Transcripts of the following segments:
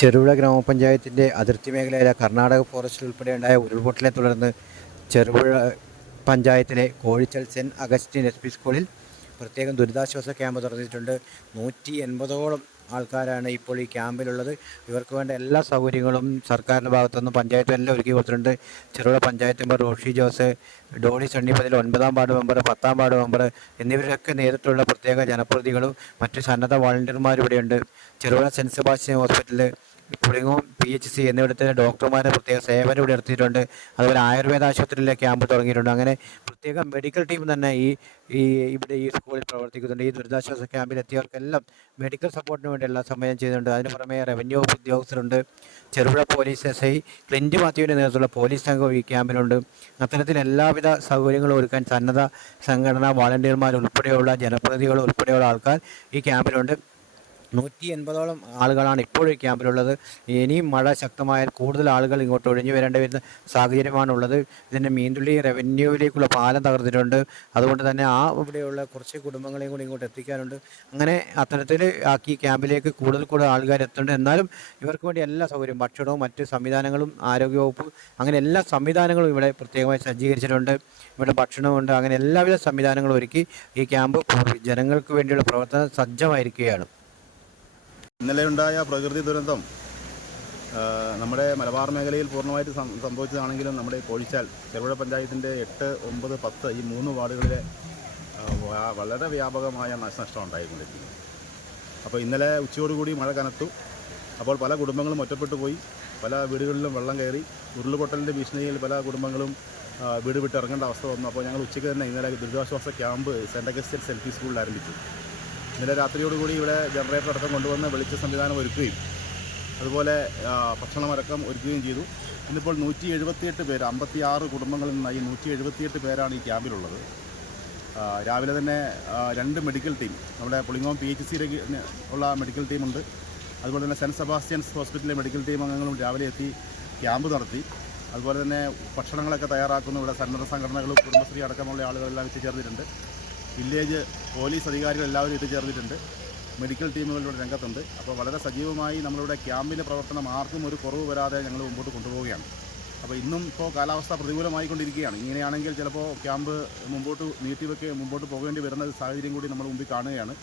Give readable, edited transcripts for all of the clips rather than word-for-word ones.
ചെറുപുഴ ഗ്രാമപഞ്ചായത്തിൻ്റെ അതിർത്തി മേഖലയിലെ കർണാടക ഫോറസ്റ്റിൽ ഉൾപ്പെടെയുണ്ടായ ഉരുൾപൊട്ടലിനെ തുടർന്ന് ചെറുപുഴ പഞ്ചായത്തിലെ കോഴിച്ചൽ സെൻറ്റ് അഗസ്റ്റിൻ SP സ്കൂളിൽ പ്രത്യേകം ദുരിതാശ്വാസ ക്യാമ്പ് തുറന്നിട്ടുണ്ട്. 180ഓളം ആൾക്കാരാണ് ഇപ്പോൾ ഈ ക്യാമ്പിലുള്ളത്. ഇവർക്ക് വേണ്ട എല്ലാ സൗകര്യങ്ങളും സർക്കാരിൻ്റെ ഭാഗത്തുനിന്നും പഞ്ചായത്ത് എല്ലാം ഒരുക്കി കൊടുത്തിട്ടുണ്ട്. ചെറുപുഴ പഞ്ചായത്ത് മെമ്പർ റോഷി ജോസ്, ഡോളി സണ്ണിപ്പതിൽ 9ാം വാർഡ് മെമ്പർ, 10ാം വാർഡ് മെമ്പർ എന്നിവരൊക്കെ നേതൃത്വമുള്ള പ്രത്യേക ജനപ്രതിനിധികളും മറ്റ് സന്നദ്ധ വോളണ്ടിയർമാരും ഇവിടെയുണ്ട്. ചെറുപുഴ സെൻറ്റ് സെബാസ്റ്റ്യൻ ഹോസ്പിറ്റലിൽ, പുളിങ്ങോം PHC എന്നിവിടത്തെ ഡോക്ടർമാരെ പ്രത്യേക സേവനം ഇവിടെ എടുത്തിട്ടുണ്ട്. അതുപോലെ ആയുർവേദ ആശുപത്രിയിലെ ക്യാമ്പ് തുടങ്ങിയിട്ടുണ്ട്. അങ്ങനെ പ്രത്യേക മെഡിക്കൽ ടീം തന്നെ ഇവിടെ ഈ സ്കൂളിൽ പ്രവർത്തിക്കുന്നുണ്ട്. ഈ ദുരിതാശ്വാസ ക്യാമ്പിൽ എത്തിയവർക്കെല്ലാം മെഡിക്കൽ സപ്പോർട്ടിന് വേണ്ടി എല്ലാ സമയം ചെയ്യുന്നുണ്ട്. അതിന് പുറമെ റവന്യൂ ഉദ്യോഗസ്ഥരുണ്ട്. ചെറുപുഴ പോലീസ് SI ക്ലിൻറ്റ് മാത്യുവിൻ്റെ നേതൃത്വത്തിലുള്ള പോലീസ് സംഘവും ഈ ക്യാമ്പിലുണ്ട്. അത്തരത്തിൽ എല്ലാവിധ സൗകര്യങ്ങളും ഒരുക്കാൻ സന്നദ്ധ സംഘടനാ വോളണ്ടിയർമാർ ഉൾപ്പെടെയുള്ള ജനപ്രതിനിധികൾ ഉൾപ്പെടെയുള്ള ആൾക്കാർ ഈ ക്യാമ്പിലുണ്ട്. 180ഓളം ആളുകളാണ് ഇപ്പോഴും ഈ ക്യാമ്പിലുള്ളത്. ഇനിയും മഴ ശക്തമായാൽ കൂടുതൽ ആളുകൾ ഇങ്ങോട്ട് ഒഴിഞ്ഞു വരുന്ന സാഹചര്യമാണുള്ളത്. ഇതിൻ്റെ മീൻതുള്ളി റവന്യൂവിലേക്കുള്ള പാലം തകർത്തിട്ടുണ്ട്. അതുകൊണ്ട് തന്നെ ഇവിടെയുള്ള കുറച്ച് കുടുംബങ്ങളെയും കൂടി ഇങ്ങോട്ട് എത്തിക്കാനുണ്ട്. അങ്ങനെ അത്തരത്തിൽ ആക്കി ക്യാമ്പിലേക്ക് കൂടുതൽ ആൾക്കാർ എത്തുന്നുണ്ട്. എന്നാലും ഇവർക്ക് വേണ്ടി എല്ലാ സൗകര്യവും, ഭക്ഷണവും മറ്റ് സംവിധാനങ്ങളും, ആരോഗ്യവകുപ്പ്, അങ്ങനെ എല്ലാ സംവിധാനങ്ങളും ഇവിടെ പ്രത്യേകമായി സജ്ജീകരിച്ചിട്ടുണ്ട്. ഇവിടെ ഭക്ഷണമുണ്ട്. അങ്ങനെ എല്ലാവിധ സംവിധാനങ്ങളും ഒരുക്കി ഈ ക്യാമ്പ് ജനങ്ങൾക്ക് വേണ്ടിയുള്ള പ്രവർത്തനം സജ്ജമായിരിക്കുകയാണ്. ഇന്നലെ ഉണ്ടായ പ്രകൃതി ദുരന്തം നമ്മുടെ മലബാർ മേഖലയിൽ പൂർണ്ണമായിട്ട് സംഭവിച്ചതാണെങ്കിലും നമ്മുടെ കോഴിച്ചാൽ ചെറുപുഴ പഞ്ചായത്തിൻ്റെ 8, 9, 10 ഈ 3 വാർഡുകളിലെ വളരെ വ്യാപകമായ നാശനഷ്ടം ഉണ്ടായിക്കൊണ്ടിരിക്കുന്നു. അപ്പോൾ ഇന്നലെ ഉച്ചയോടുകൂടി മഴ കനത്തു. അപ്പോൾ പല കുടുംബങ്ങളും ഒറ്റപ്പെട്ടു പോയി. പല വീടുകളിലും വെള്ളം കയറി. ഉരുൾപൊട്ടലിൻ്റെ ഭീഷണിയിൽ പല കുടുംബങ്ങളും വീട് വിട്ട് ഇറങ്ങേണ്ട അവസ്ഥ വന്നു. അപ്പോൾ ഞങ്ങൾ ഉച്ചയ്ക്ക് തന്നെ ഇന്നലെ ദുരിതാശ്വാസ ക്യാമ്പ് സെൻറ്റ് അഗസ്റ്റിൻ SP സ്കൂളിൽ ആരംഭിച്ചു. ഇന്നലെ രാത്രിയോടുകൂടി ഇവിടെ ജനറേറ്റർ അടക്കം കൊണ്ടുവന്ന് വെളിച്ച സംവിധാനം ഒരുക്കുകയും അതുപോലെ ഭക്ഷണമടക്കം ഒരുക്കുകയും ചെയ്തു. ഇന്നിപ്പോൾ 178 പേര്, 56 കുടുംബങ്ങളിൽ നിന്നായി 178 പേരാണ് ഈ ക്യാമ്പിലുള്ളത്. രാവിലെ തന്നെ 2 മെഡിക്കൽ ടീം, നമ്മുടെ പുളിങ്ങോം PHC ഉള്ള മെഡിക്കൽ ടീമുണ്ട്. അതുപോലെ തന്നെ സെൻറ്റ് സെബാസ്റ്റ്യൻസ് ഹോസ്പിറ്റലിലെ മെഡിക്കൽ ടീം അംഗങ്ങളും രാവിലെ എത്തി ക്യാമ്പ് നടത്തി. അതുപോലെ തന്നെ ഭക്ഷണങ്ങളൊക്കെ തയ്യാറാക്കുന്ന ഇവിടെ സന്നദ്ധ സംഘടനകളും കുടുംബശ്രീ അടക്കമുള്ള ആളുകളെല്ലാം എത്തിച്ചേർന്നിട്ടുണ്ട്. വില്ലേജ് പോലീസ് അധികാരികൾ എല്ലാവരും എത്തിച്ചേർന്നിട്ടുണ്ട്. മെഡിക്കൽ ടീമുകളുടെ രംഗത്തുണ്ട്. അപ്പോൾ വളരെ സജീവമായി നമ്മളിവിടെ ക്യാമ്പിൻ്റെ പ്രവർത്തനം ആർക്കും ഒരു കുറവ് വരാതെ ഞങ്ങൾ മുമ്പോട്ട് കൊണ്ടുപോവുകയാണ്. അപ്പോൾ ഇന്നും ഇപ്പോൾ കാലാവസ്ഥ പ്രതികൂലമായിക്കൊണ്ടിരിക്കുകയാണ്. ഇങ്ങനെയാണെങ്കിൽ ചിലപ്പോൾ ക്യാമ്പ് മുമ്പോട്ട് പോകേണ്ടി വരുന്ന സാഹചര്യം കൂടി നമ്മൾ മുമ്പിൽ കാണുകയാണ്.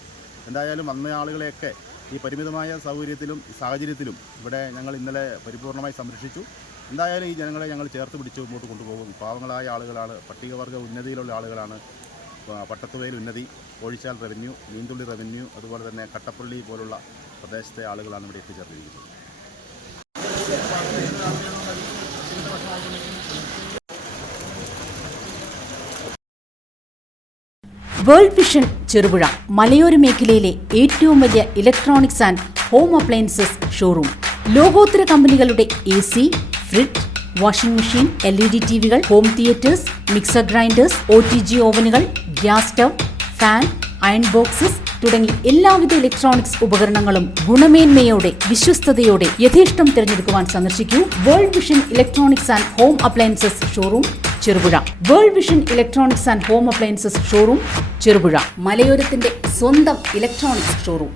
എന്തായാലും വന്ന ആളുകളെയൊക്കെ ഈ പരിമിതമായ സാഹചര്യത്തിലും ഇവിടെ ഞങ്ങൾ ഇന്നലെ പരിപൂർണമായി സംരക്ഷിച്ചു. എന്തായാലും ഈ ജനങ്ങളെ ഞങ്ങൾ ചേർത്ത് പിടിച്ച് മുമ്പോട്ട് കൊണ്ടുപോകും. പാവങ്ങളായ ആളുകളാണ്, പട്ടികവർഗ ഉന്നതിയിലുള്ള ആളുകളാണ്. പട്ടത്തുവയൽ ഉന്നതി, കോഴിച്ചാൽ റവന്യൂ, മീൻതുള്ളി റവന്യൂ, അതുപോലെ തന്നെ കട്ടപ്പള്ളി പോലുള്ള പ്രദേശത്തെ ആളുകളാണ് ഇവിടെ എത്തിച്ചേർന്നിരിക്കുന്നത്. വേൾഡ് വിഷൻ ചെറുപുഴ മലയോര മേഖലയിലെ ഏറ്റവും വലിയ electronics and home appliances showroom. ലോകോത്തര കമ്പനികളുടെ AC, fridge, washing machine, LED TVകൾ, home theatres, mixer grinders, OTG ഓവനുകൾ, gas stove, fan, iron boxes തുടങ്ങി എല്ലാവിധ ഇലക്ട്രോണിക്സ് ഉപകരണങ്ങളും ഗുണമേന്മയോടെ, വിശ്വസ്തയോടെ യഥേഷ്ടം തിരഞ്ഞെടുക്കുവാൻ സന്ദർശിക്കൂ World Vision electronics and home appliances showroom Cherupuzha. World Vision electronics and home appliances showroom Cherupuzha, മലയോരത്തിന്റെ സ്വന്തം ഇലക്ട്രോണിക്സ് ഷോറൂം.